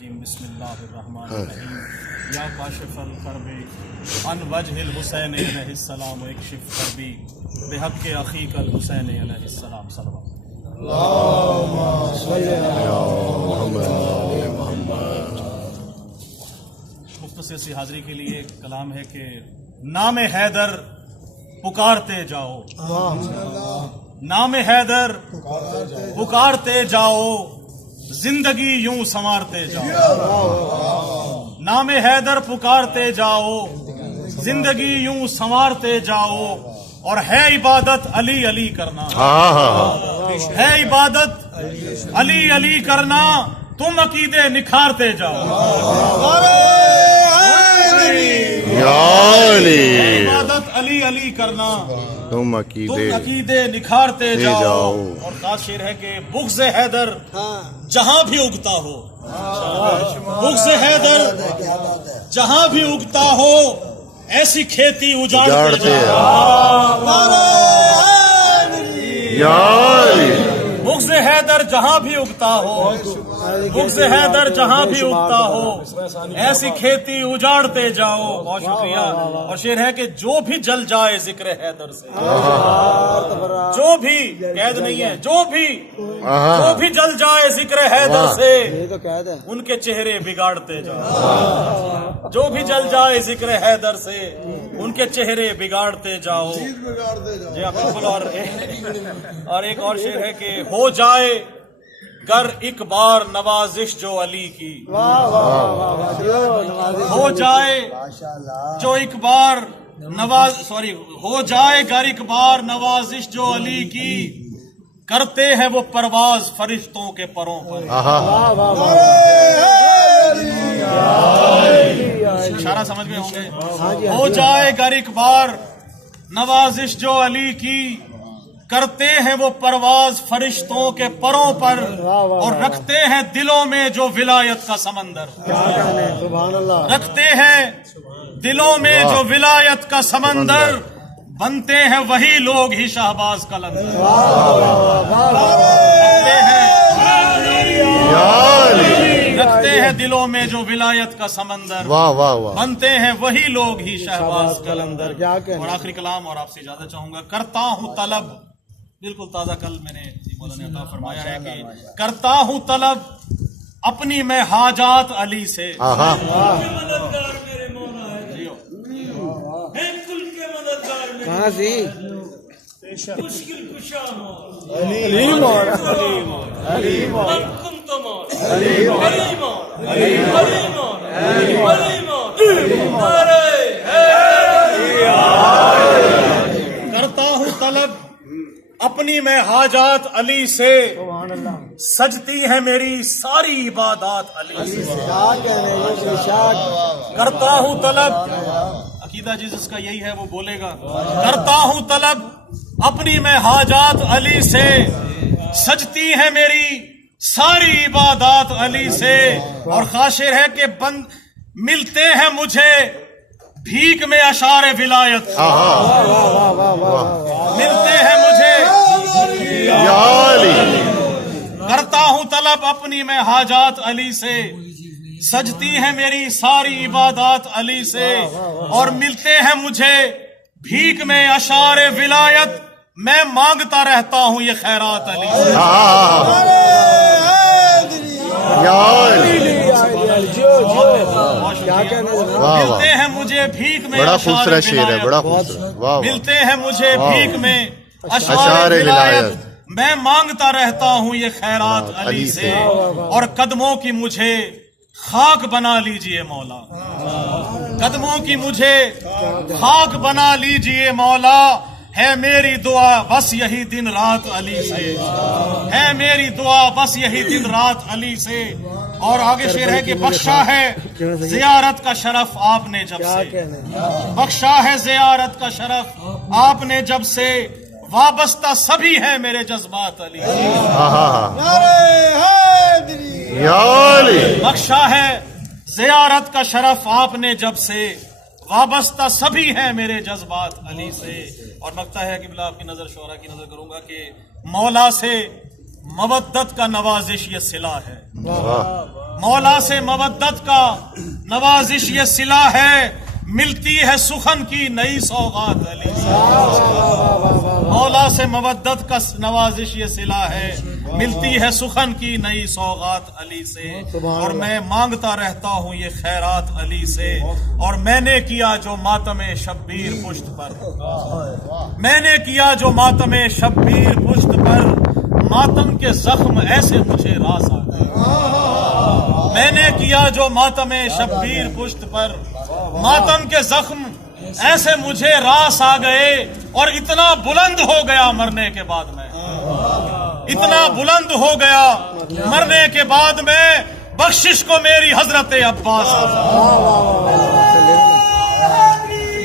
बिस्मिल्लाहिर्रहमानिर्रहीम या काशिफल कर्बे अन वजहिल हुसैन अलैहिस्सलाम इक्शिफ कर्बी बिहक़्क़ि अख़ीकल हुसैन अलैहिस्सलाम मुख्तसर सी हाज़री के लिए कलाम है कि नाम हैदर पुकारते जाओ, नाम हैदर पुकारते जाओ, जिंदगी यूं संवारते जाओ। नाम हैदर पुकारते जाओ, जिंदगी यूं संवारते जाओ। और है इबादत अली अली करना, है इबादत अली अली करना, तुम अकीदे निखारते जाओ। इबादत अली अली करना, तुम अकीदे निखारते जाओ। और खास शेर है कि बुग़्ज़ हैदर जहां भी उगता हो, बुग़्ज़ हैदर जहां भी उगता हो, ऐसी खेती उजाड़ते जाओ। बुग़्ज़ हैदर जहां भी उगता हो, बुग़्ज़ हैदर जहां भी उगता हो, ऐसी खेती उजाड़ते जाओ। बहुत शुक्रिया। और शेर है कि जो भी जल जाए जिक्र हैदर से, जो भी कैद नहीं है, जो भी जल जाए जिक्र हैदर से, उनके चेहरे बिगाड़ते जाओ। जो भी जल जाए जिक्र हैदर से, उनके चेहरे बिगाड़ते जाओ। जी हाँ, बिल्कुल। और एक और शेर है कि हो जाए गर एक बार नवाजिश जो अली की, हो जाए जो एक बार हो जाए गर एक बार नवाजिश जो अली की, करते हैं वो परवाज फरिश्तों के परों पर। इशारा समझ में होंगे। हो जाए गर एक बार नवाजिश जो अली की, करते हैं वो परवाज फरिश्तों के परों पर, और रखते हैं दिलों में जो विलायत का समंदर, रखते हैं दिलों में जो विलायत का समंदर, बनते हैं वही लोग ही शहबाज कलंदर। रखते हैं दिलों में जो विलायत का समंदर, बनते हैं वही लोग ही शहबाज कलंदर। और आखिरी कलाम और आपसे इजाजत चाहूंगा। करता हूं तलब, बिल्कुल ताजा कल मैंने मौलाना ने अता फरमाया है कि करता हूं तलब अपनी मैं हाजात अली से। कहाँ से मुश्किल कुशा करता हूं तलब अपनी मैं हाजात अली से, सजती है मेरी सारी इबादत अली से। करता हूं तलब, अकीदा जिसका यही है वो बोलेगा। करता हूं तलब अपनी मैं हाजात अली से, सजती है मेरी सारी इबादत अली से। और खाशिर है कि मिलते हैं मुझे भीख में अशारे विलायत, मिलते हैं मुझे। करता हूं तलब अपनी मैं हाजात अली से, सजती है मेरी सारी इबादत अली से। और मिलते हैं मुझे भीख में अशारे विलायत, मैं मांगता रहता हूं ये खैरात अली से। मिलते हैं मुझे भीख में अशारे विलायत, मिलते हैं मुझे भीख में अशारे विलायत, मैं मांगता रहता हूं ये खैरात अली से। और कदमों की मुझे खाक बना लीजिए मौला, कदमों की मुझे खाक बना लीजिए मौला। है मेरी दुआ बस यही दिन रात अली से, है मेरी दुआ बस यही दिन रात अली से। और आगे शेर है कि बख्शा है जियारत का शरफ आपने जब से, बख्शा है जियारत का शरफ आपने जब से, वाबस्ता सभी है मेरे जज्बात अली। बख्शा है जियारत का शरफ आपने जब से, वाबस्ता सभी है मेरे जज्बात अली से। और लगता है कि बिला आपकी नजर शोरा की नजर करूंगा कि مودت کا نوازش یہ صلہ ہے، مولا سے مودت کا نوازش یہ صلہ ہے، ملتی ہے سخن کی نئی سوغات علی سے۔ مولا سے مودت کا نوازش یہ صلہ ہے، ملتی ہے سخن کی نئی سوغات علی سے، اور میں مانگتا رہتا ہوں یہ خیرات علی سے، اور میں نے کیا جو ماتم شبیر پشت پر، میں نے کیا جو ماتم شبیر پشت پر، ماتم کے زخم ایسے مجھے راس آ گئے، میں نے کیا جو ماتم شبیر پشت پر، ماتم کے زخم ایسے مجھے راس آ گئے، اور اتنا بلند ہو گیا مرنے کے بعد میں، اتنا بلند ہو گیا مرنے کے بعد میں، بخشش کو میری حضرت عباس